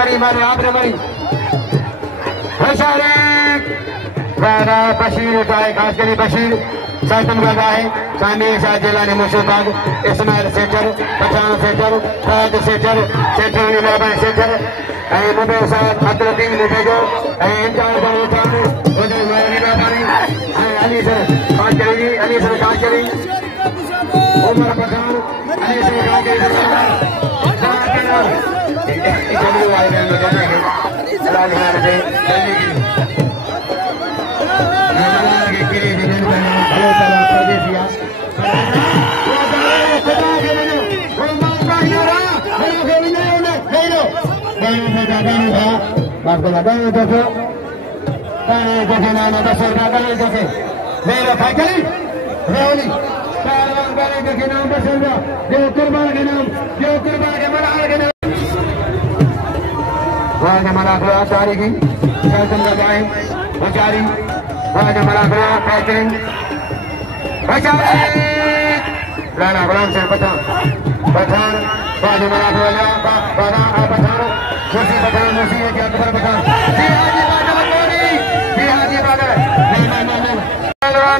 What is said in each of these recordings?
मरी मारे आपने मरी राणा बशीर उठाए खास करी बशीर सातम का है सामी शाह जिलानी मुर्शिदाबाद इस्माइल सेठर पठान सेठर फौज सेठर सेठर निमाबाई सेठर मुबे साहब अब्दुल्दीन मुबे जो इंचार्ज का उठान उधर निमाबाई अली सर खास करी अली सर खास करी उमर पठान अली सर खास करी चलिए आए हैं जाना है राजहार से मलाखड़ा जारी की जारी मलाखड़ा पैकिंग लाला गुलाम से पठान पठान मलाखड़ा पठान खुशी पठान मुसी है क्या अकबर पठान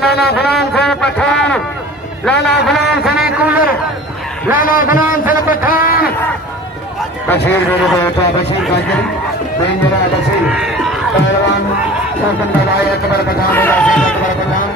लाला गुलाम से पठान लाला गुलाम से कूलर लाला गुलाम से पठान बशीर बेटा बशीर काजल मेरा बशीर पहलवान अकबर पठान अकबर पठान